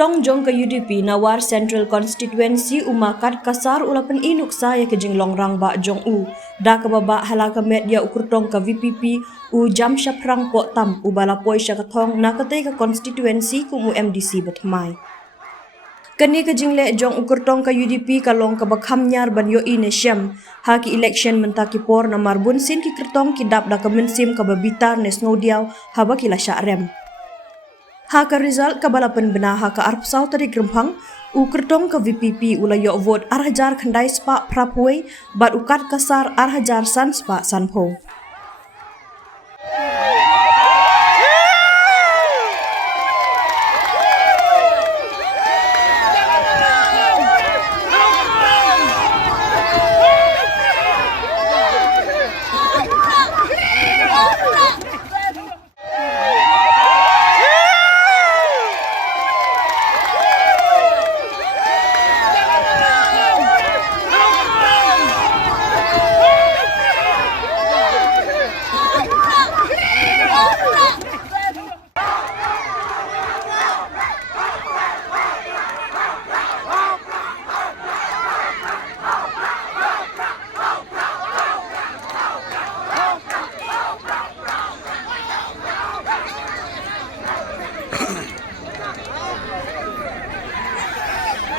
Ukertong jong ke UDP nawar Central Constituency umakat kasar ulapan inuk saya ke jenglong rang bak jong u. Da ke babak halaka media Ukertong ke VPP u jam syaprang pok tam u balapoi syakatong na ketai ke konstituensi ku MDC bertemai. Kini ke jingle jong Ukertong ke UDP kalong ke bakhamnyar ban yo ine syam. Haki election mentaki por na marbun sin ki kertong kidap da ke mensim ke babitar nes ngodiau haba kila syakrem. Haka result ke balapan benar haka arpsau tadi gerempang, Ukertong ke VPP ulayok vote arhajar kendai spak prapuai bat ukat kasar arhajar san spak sanpo.